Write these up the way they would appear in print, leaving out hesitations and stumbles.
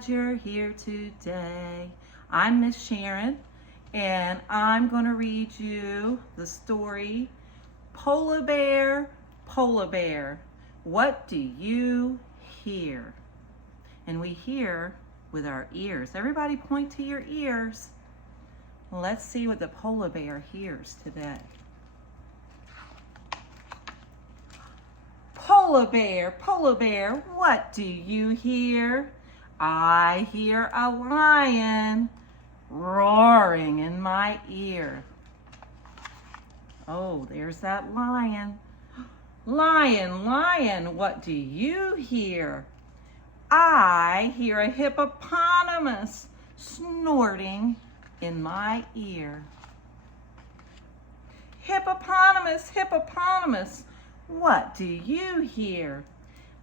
glad you're here today. I'm Miss Sharon, and I'm going to read you the story, Polar Bear, Polar Bear, What Do You Hear? And we hear with our ears. Everybody point to your ears. Let's see what the polar bear hears today. Polar bear, what do you hear? I hear a lion roaring in my ear. Oh, there's that lion. Lion, what do you hear? I hear a hippopotamus snorting in my ear. Hippopotamus, what do you hear?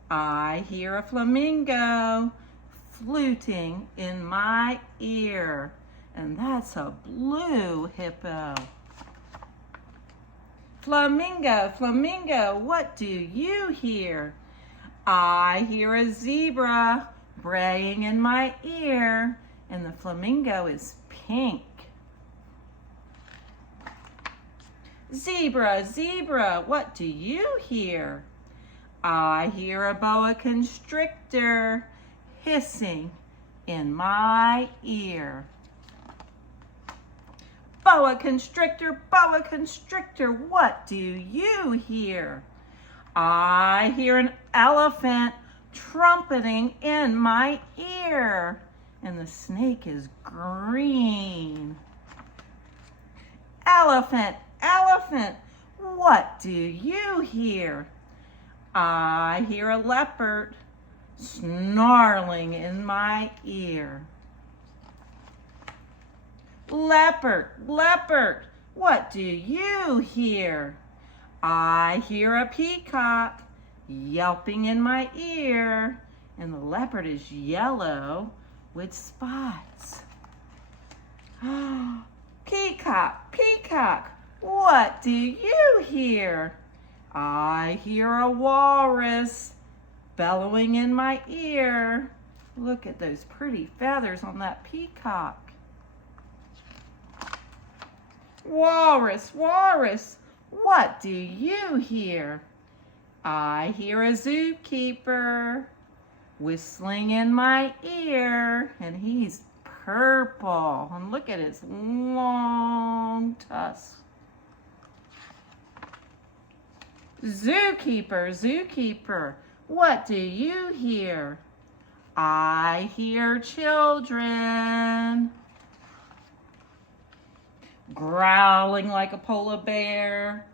I hear a flamingo fluting in my ear, and that's a blue hippo. Flamingo, what do you hear? I hear a zebra braying in my ear, and the flamingo is pink. Zebra, what do you hear? I hear a boa constrictor hissing in my ear. Boa constrictor, what do you hear? I hear an elephant trumpeting in my ear, and the snake is green. Elephant, what do you hear? I hear a leopard snarling in my ear. Leopard, what do you hear? I hear a peacock yelping in my ear, and the leopard is yellow with spots. Peacock, what do you hear? I hear a walrus bellowing in my ear. Look at those pretty feathers on that peacock. Walrus, what do you hear? I hear a zookeeper whistling in my ear, and he's purple. And look at his long tusks. Zookeeper, what do you hear? I hear children growling like a polar bear,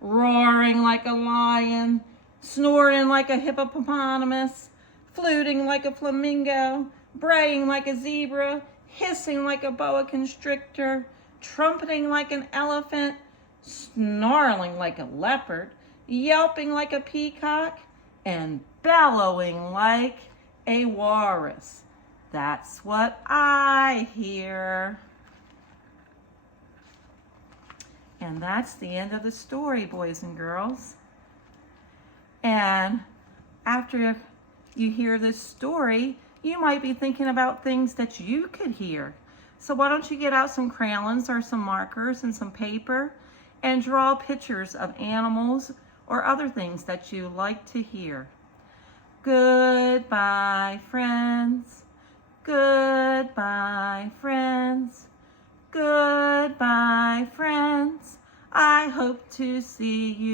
roaring like a lion, snorting like a hippopotamus, fluting like a flamingo, braying like a zebra, hissing like a boa constrictor, trumpeting like an elephant, snarling like a leopard, yelping like a peacock, and bellowing like a walrus. That's what I hear. And that's the end of the story, boys and girls. And after you hear this story, you might be thinking about things that you could hear. So why don't you get out some crayons or some markers and some paper and draw pictures of animals or other things that you like to hear. Goodbye, friends. Goodbye, friends. Goodbye, friends. I hope to see you